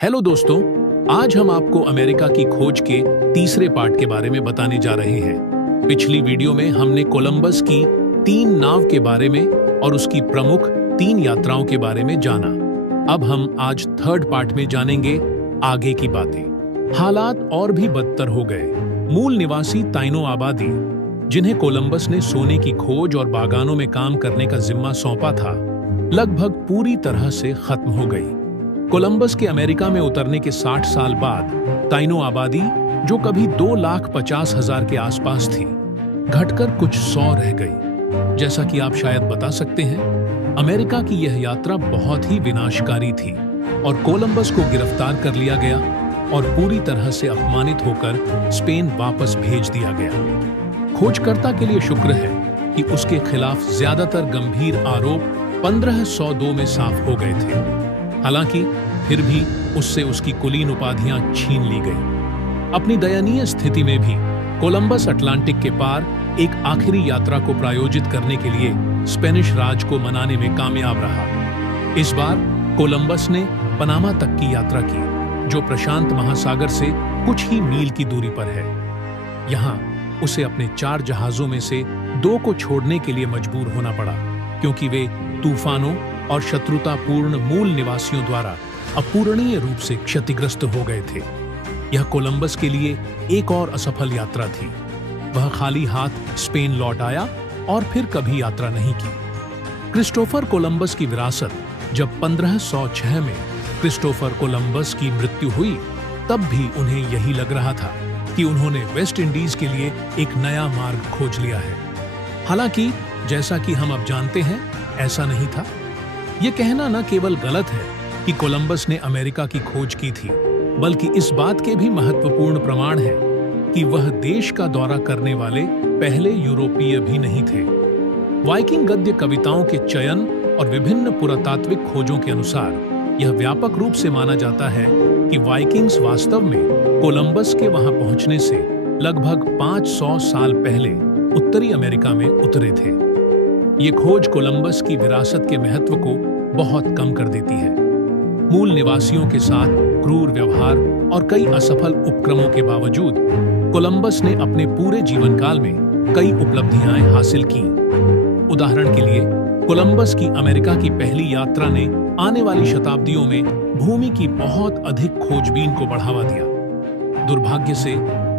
Hello दोस्तों, आज हम आपको अमेरिका की खोज के तीसरे पार्ट के बारे में बताने जा रहे हैं। पिछली वीडियो में हमने कोलंबस की 3 नाव के बारे में और उसकी प्रमुख 3 यात्राओं के बारे में जाना। अब हम आज थर्ड पार्ट में जानेंगे आगे की बातें। हालात और भी बदतर हो गए। मूल निवासी ताइनो आबादी, जिन्हें कोलंबस ने सोने की खोज और बागानों में काम करने का जिम्मा सौंपा था, लगभग पूरी तरह से खत्म हो गई। कोलंबस के अमेरिका में उतरने के 60 साल बाद ताइनो आबादी, जो कभी 2,50,000 के आसपास थी, घटकर कुछ 100 रह गई। जैसा कि आप शायद बता सकते हैं, अमेरिका की यह यात्रा बहुत ही विनाशकारी थी और कोलंबस को गिरफ्तार कर लिया गया और पूरी तरह से अपमानित होकर स्पेन वापस भेज दिया गया। खोजकर्ता के लिए शुक्र है कि उसके खिलाफ ज्यादातर गंभीर आरोप 1502 में साफ हो गए थे। हालांकि फिर भी उससे उसकी कुलीन उपाधियां छीन ली गई। अपनी दयनीय स्थिति में भी कोलंबस अटलांटिक के पार एक आखिरी यात्रा को प्रायोजित करने के लिए स्पेनिश राज को मनाने में कामयाब रहा। इस बार कोलंबस ने पनामा तक की यात्रा की, जो प्रशांत महासागर से कुछ ही मील की दूरी पर है। यहाँ उसे अपने 4 जहाजों में से 2 को छोड़ने के लिए मजबूर होना पड़ा, क्योंकि वे तूफानों और शत्रुतापूर्ण मूल निवासियों द्वारा अपूरणीय रूप से क्षतिग्रस्त हो गए थे। यह कोलंबस के लिए एक और असफल यात्रा थी। वह खाली हाथ स्पेन लौट आया और फिर कभी यात्रा नहीं की। क्रिस्टोफर कोलंबस की विरासत, जब 1506 में क्रिस्टोफर कोलंबस की मृत्यु हुई, तब भी उन्हें यही लग रहा था कि उन्होंने वेस्ट इंडीज के लिए एक नया मार्ग खोज लिया है। हालांकि जैसा कि हम अब जानते हैं, ऐसा नहीं था। ये कहना न केवल गलत है कि कोलंबस ने अमेरिका की खोज की थी, बल्कि इस बात के भी महत्वपूर्ण प्रमाण है कि वह देश का दौरा करने वाले पहले यूरोपीय भी नहीं थे। वाइकिंग गद्य कविताओं के चयन और विभिन्न पुरातात्विक खोजों के अनुसार यह व्यापक रूप से माना जाता है कि वाइकिंग्स वास्तव में कोलंबस के वहां पहुंचने से लगभग 500 साल पहले उत्तरी अमेरिका में उतरे थे। ये खोज कोलंबस की विरासत के महत्व को बहुत कम कर देती है। मूल निवासियों के साथ क्रूर व्यवहार और कई असफल उपक्रमों के बावजूद कोलंबस ने अपने पूरे जीवन काल में कई उपलब्धियां हासिल की। उदाहरण के लिए, कोलंबस की अमेरिका की पहली यात्रा ने आने वाली शताब्दियों में भूमि की बहुत अधिक खोजबीन को बढ़ावा दिया। दुर्भाग्य से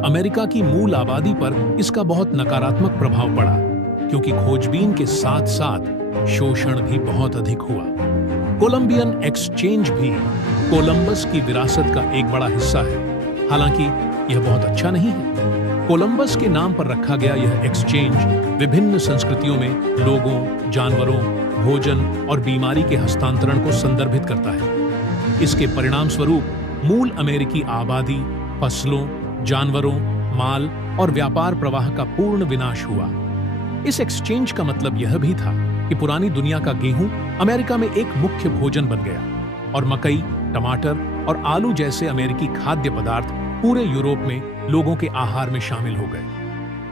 अमेरिका की मूल आबादी पर इसका बहुत नकारात्मक प्रभाव पड़ा, क्योंकि खोजबीन के साथ साथ शोषण भी बहुत अधिक हुआ। कोलंबियन एक्सचेंज भी कोलंबस की विरासत का एक बड़ा हिस्सा है। हालांकि यह बहुत अच्छा नहीं है। कोलंबस के नाम पर रखा गया यह एक्सचेंज विभिन्न संस्कृतियों में लोगों, जानवरों, भोजन और बीमारी के हस्तांतरण को संदर्भित करता है। इसके परिणाम स्वरूप मूल अमेरिकी आबादी, फसलों, जानवरों, माल और व्यापार प्रवाह का पूर्ण विनाश हुआ। इस एक्सचेंज का मतलब यह भी था कि पुरानी दुनिया का गेहूं अमेरिका में एक मुख्य भोजन बन गया और मकई, टमाटर और आलू जैसे अमेरिकी खाद्य पदार्थ पूरे यूरोप में लोगों के आहार में शामिल हो गए।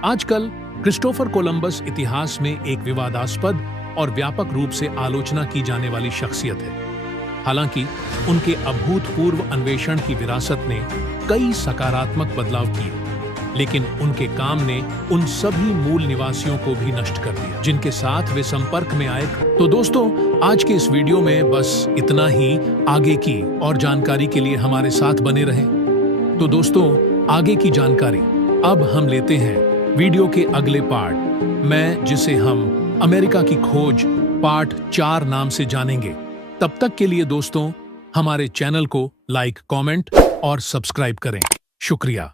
आजकल क्रिस्टोफर कोलंबस इतिहास में एक विवादास्पद और व्यापक रूप से आलोचना की जाने वाली शख्सियत है। हालांकि उनके अभूतपूर्व अन्वेषण की विरासत ने कई सकारात्मक बदलाव किए, लेकिन उनके काम ने उन सभी मूल निवासियों को भी नष्ट कर दिया जिनके साथ वे संपर्क में आए। तो दोस्तों, आज के इस वीडियो में बस इतना ही। आगे की और जानकारी के लिए हमारे साथ बने रहें। तो दोस्तों, आगे की जानकारी अब हम लेते हैं वीडियो के अगले पार्ट में, जिसे हम अमेरिका की खोज पार्ट 4 नाम से जानेंगे। तब तक के लिए दोस्तों, हमारे चैनल को लाइक, कमेंट और सब्सक्राइब करें। शुक्रिया।